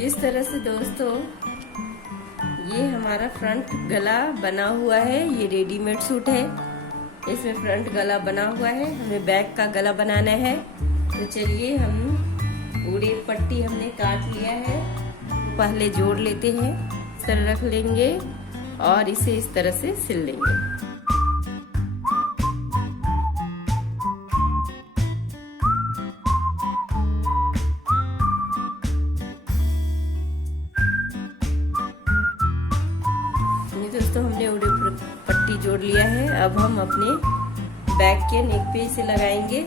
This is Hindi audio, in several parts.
इस तरह से दोस्तों ये हमारा फ्रंट गला बना हुआ है। ये रेडीमेड सूट है, इसमें फ्रंट गला बना हुआ है। हमें बैक का गला बनाना है। तो चलिए, हम पूरी पट्टी हमने काट लिया है। पहले जोड़ लेते हैं, इस तरह रख लेंगे और इसे इस तरह से सिल लेंगे। दोस्तों हमने उड़े पट्टी जोड़ लिया है। अब हम अपने बैक के नेक पे इसे लगाएंगे।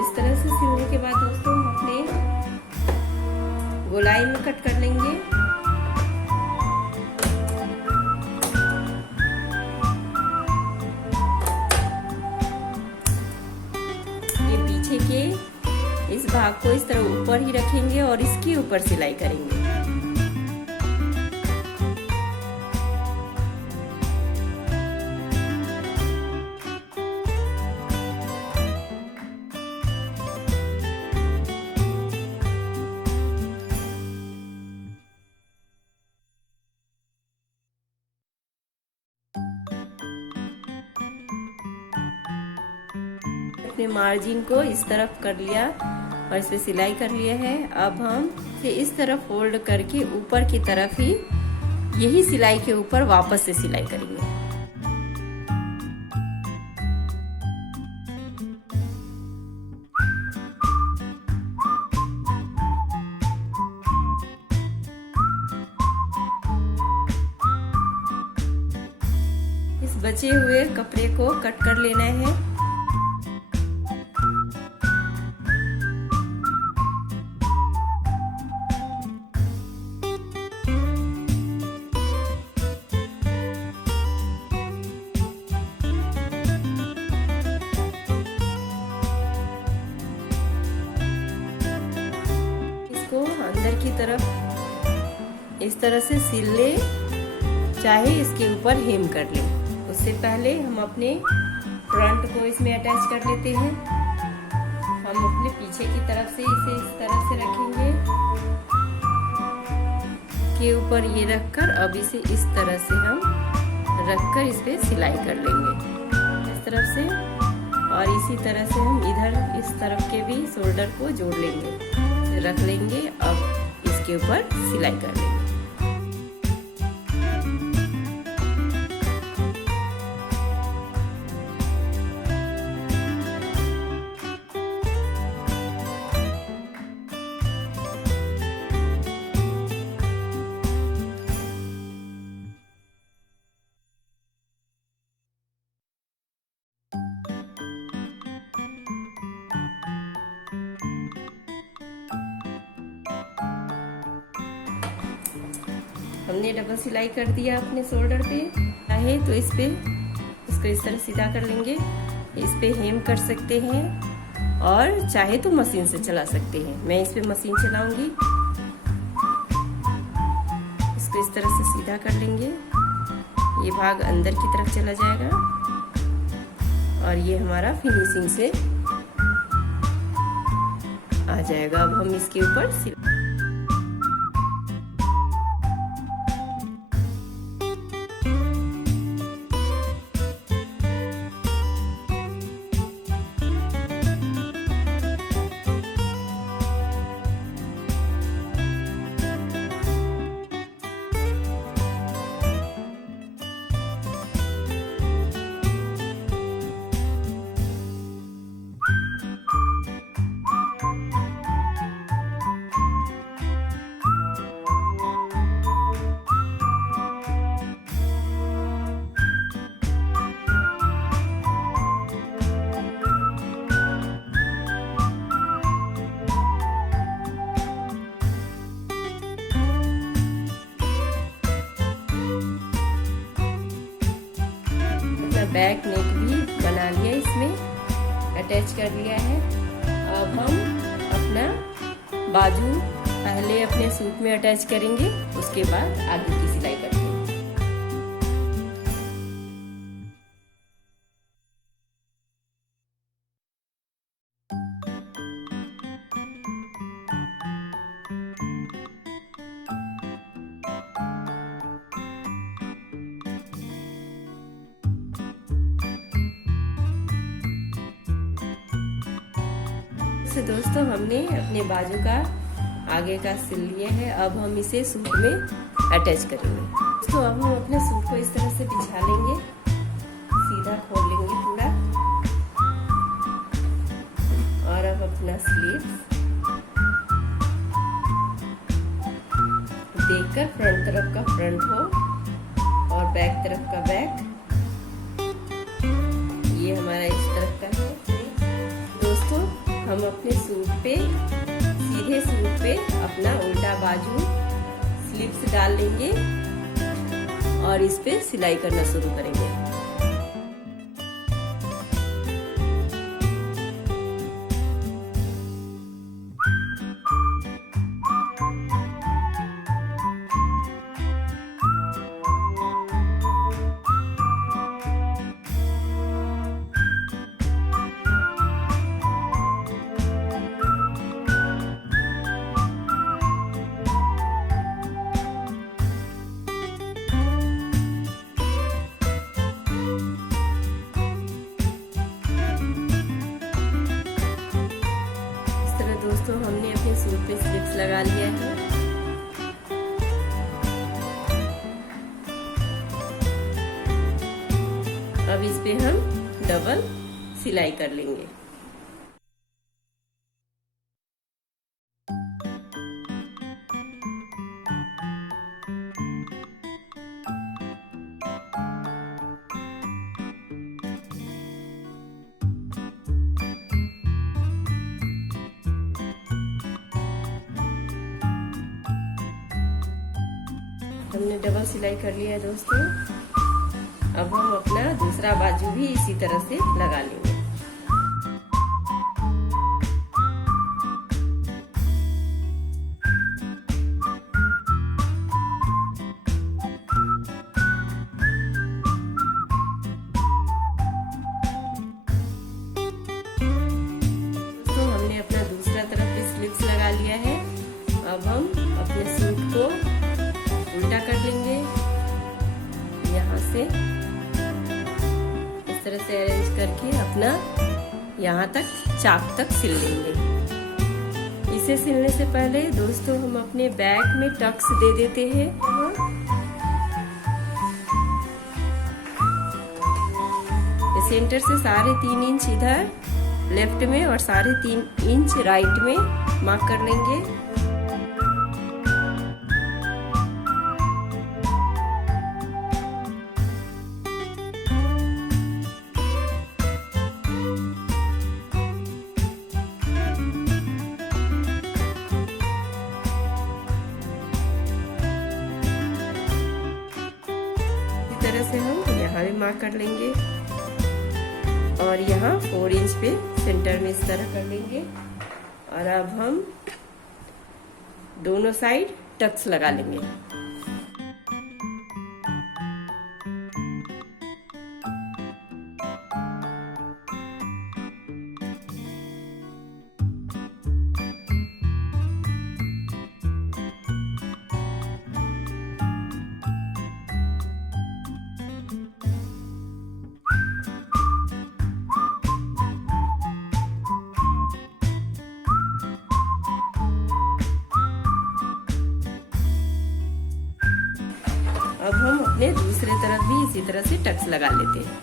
इस तरह से सिलने के बाद दोस्तों हम अपने गोलाई में कट कर लेंगे। ये पीछे के इस भाग को इस तरह ऊपर ही रखेंगे और इसके ऊपर सिलाई करेंगे। अपने मार्जिन को इस तरफ कर लिया और इस पे सिलाई कर लिया है। अब हम इसे इस तरफ फोल्ड करके ऊपर की तरफ ही यही सिलाई के ऊपर वापस से सिलाई करेंगे। इस बचे हुए कपड़े को कट कर लेना है। अंदर की तरफ इस तरह से सिल ले, चाहे इसके ऊपर हेम कर ले। उससे पहले हम अपने फ्रंट को इसमें अटैच कर लेते हैं। हम अपने पीछे की तरफ से इसे इस तरह से रखेंगे के ऊपर ये रखकर अब इसे इस तरह से हम रखकर इस पे सिलाई कर लेंगे इस तरफ से। और इसी तरह से हम इधर इस तरफ के भी शोल्डर को जोड़ लेंगे, रख लेंगे। अब इसके ऊपर सिलाई कर लेंगे। हमने डबल सिलाई कर दिया अपने शोल्डर पे। चाहे तो इस पे इसको इस तरह सीधा कर लेंगे। इस पे हेम कर सकते हैं और चाहे तो मशीन से चला सकते हैं। मैं इस पे मशीन चलाऊंगी। इसको इस तरह से सीधा कर लेंगे। ये भाग अंदर की तरफ चला जाएगा और ये हमारा फिनिशिंग से आ जाएगा। अब हम इसके ऊपर बैक नेक भी बना लिया, इसमें अटैच कर लिया है। अब हम अपना बाजू पहले अपने सूट में अटैच करेंगे, उसके बाद आगे की सिलाई करेंगे। तो दोस्तों हमने अपने बाजू का आगे का सिल लिए है। अब हम इसे सूट में अटैच करेंगे। तो अब हम अपने सूट को इस तरह से बिछा लेंगे, सीधा खोल लेंगे पूरा। और अब अपना स्लीव्स देखकर फ्रंट तरफ का फ्रंट हो और बैक तरफ का बैक, ये हमारा इस तरफ का है। दोस्तों हम अपने सूट पे, सीधे सूट पे अपना उल्टा बाजू स्लीव्स डाल लेंगे और इस पे सिलाई करना शुरू करेंगे। दोस्तों हमने अपने सूट पे स्लिप्स लगा लिया है। अब इस पे हम डबल सिलाई कर लेंगे। हमने डबल सिलाई कर लिया है दोस्तों। अब हम अपना दूसरा बाजू भी इसी तरह से लगा लेंगे। तो हमने अपना दूसरा तरफ भी स्लीव्स लगा लिया है। अब हम अपने सूट को उल्टा कर लेंगे, यहाँ से इस तरह से अरेंज करके अपना यहाँ तक चाक तक सिल लेंगे। इसे सिलने से पहले दोस्तों हम अपने बैक में टक्स दे देते हैं। सेंटर से 3.5 इंच इधर लेफ्ट में और 3.5 इंच राइट में मार्क कर लेंगे। इस तरह से हम यहाँ भी मार्क कर लेंगे और यहाँ 4 इंच पे सेंटर में इस तरह कर लेंगे। और अब हम दोनों साइड टक्स लगा लेंगे। अब हम अपने दूसरे तरफ भी इसी तरह से टक्स लगा लेते हैं।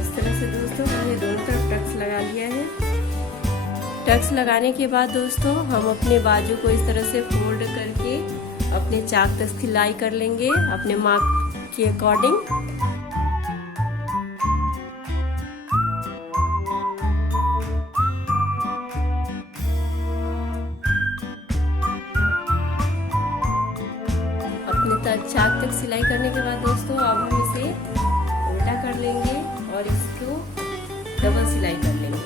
इस तरह से दोस्तों हमने दोनों तरफ टक्स लगा लिया है। टक्स लगाने के बाद दोस्तों हम अपने बाजू को इस तरह से फोल्ड करके अपने चाक तक सिलाई कर लेंगे अपने मार्क के अकॉर्डिंग। चाक तक सिलाई करने के बाद दोस्तों अब हम इसे उल्टा कर लेंगे और इसको डबल सिलाई कर लेंगे।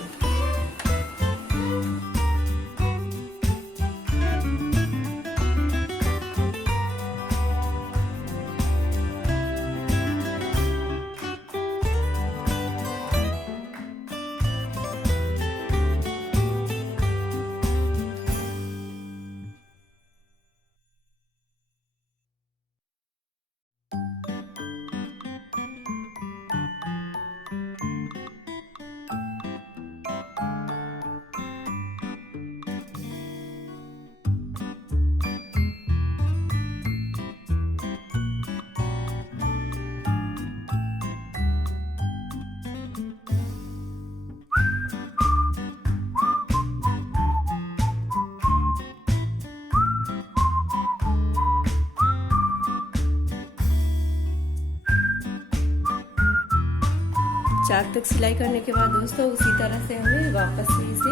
चाक तक सिलाई करने के बाद दोस्तों उसी तरह से हमें वापस से इसे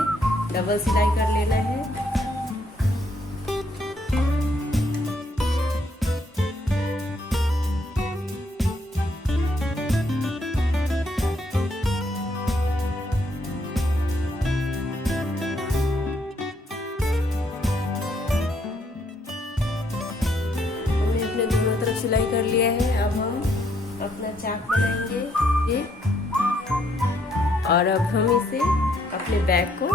डबल सिलाई कर लेना है। हमने अपने दोनों तरफ सिलाई कर लिया है। अब हम अपना चाक बनाएंगे ये, और अब हम इसे अपने बैग को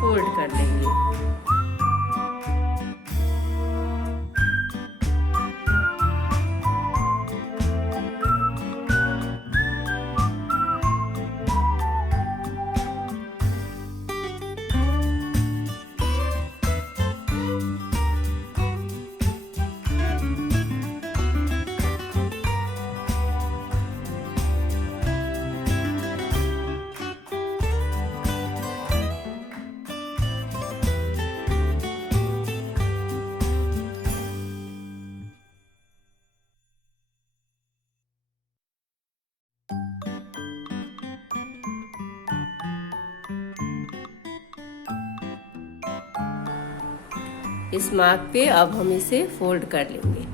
फोल्ड कर लेंगे। इस मार्क पे अब हम इसे फोल्ड कर लेंगे।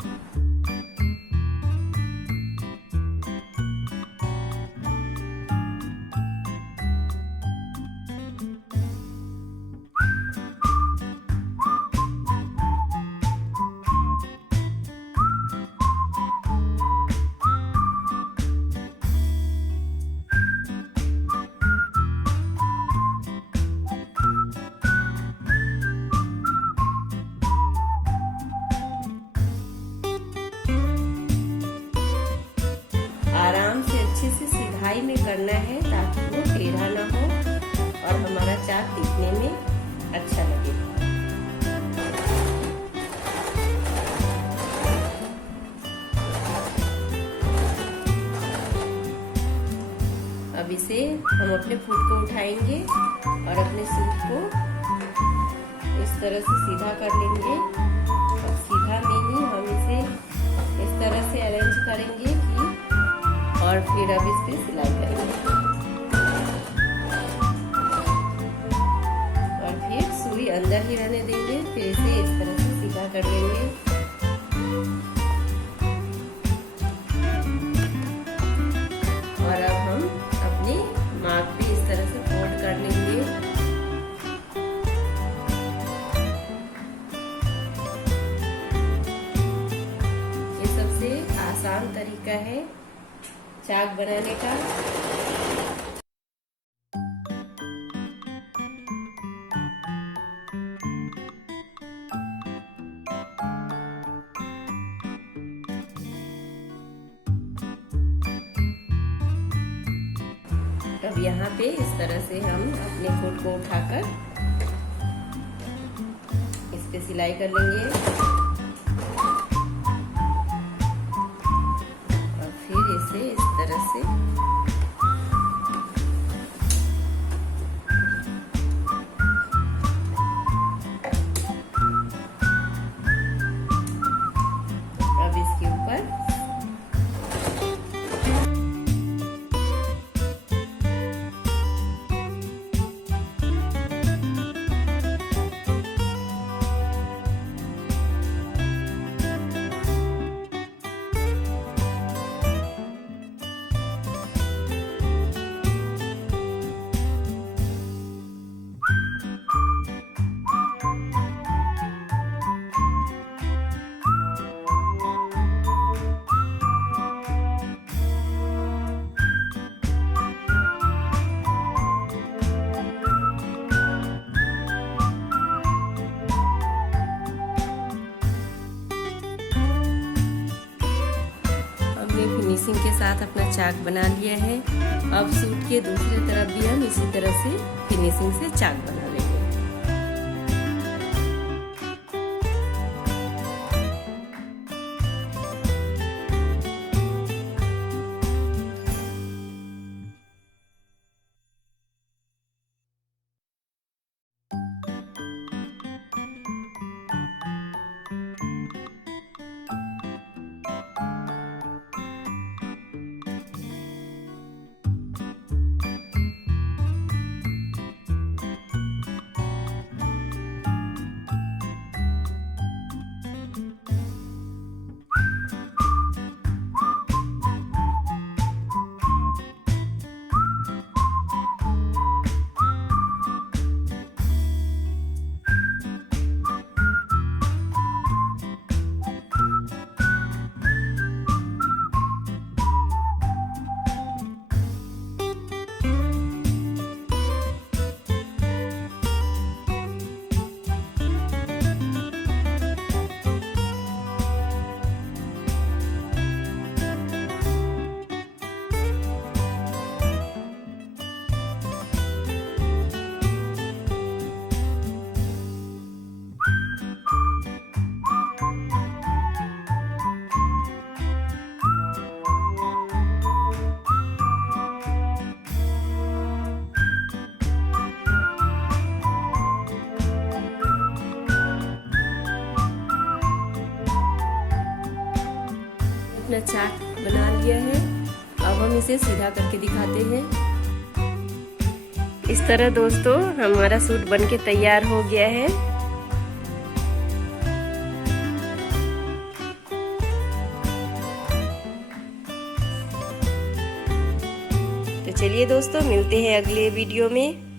आराम से अच्छे से सिधाई में करना है ताकि वो टेढ़ा ना हो और हमारा चाक दिखने में अच्छा लगे। अब इसे हम अपने फुट को उठाएंगे और अपने सूट को इस तरह से सीधा कर लेंगे। और सीधा में ही हम इसे इस तरह से अरेंज करेंगे कि और फिर अब इस पे सिलाई करेंगे और फिर सुई अंदर ही रहने देंगे। फिर इसे इस तरह से सीधा कर लेंगे। और अब हम अपनी मार्क पे इस तरह से फोल्ड कर लेंगे। ये सबसे आसान तरीका है चाक बनाने का। अब यहाँ पे इस तरह से हम अपने फुट को उठाकर इस पे सिलाई कर लेंगे और फिर इसे इस तरह से अब इसके ऊपर फिनिशिंग के साथ अपना चाक बना लिया है। अब सूट के दूसरी तरफ भी हम इसी तरह से फिनिशिंग से चाक बना लेंगे। अपना चाक बना लिया है। अब हम इसे सीधा करके दिखाते हैं। इस तरह दोस्तों हमारा सूट बनके तैयार हो गया है। तो चलिए दोस्तों मिलते हैं अगले वीडियो में।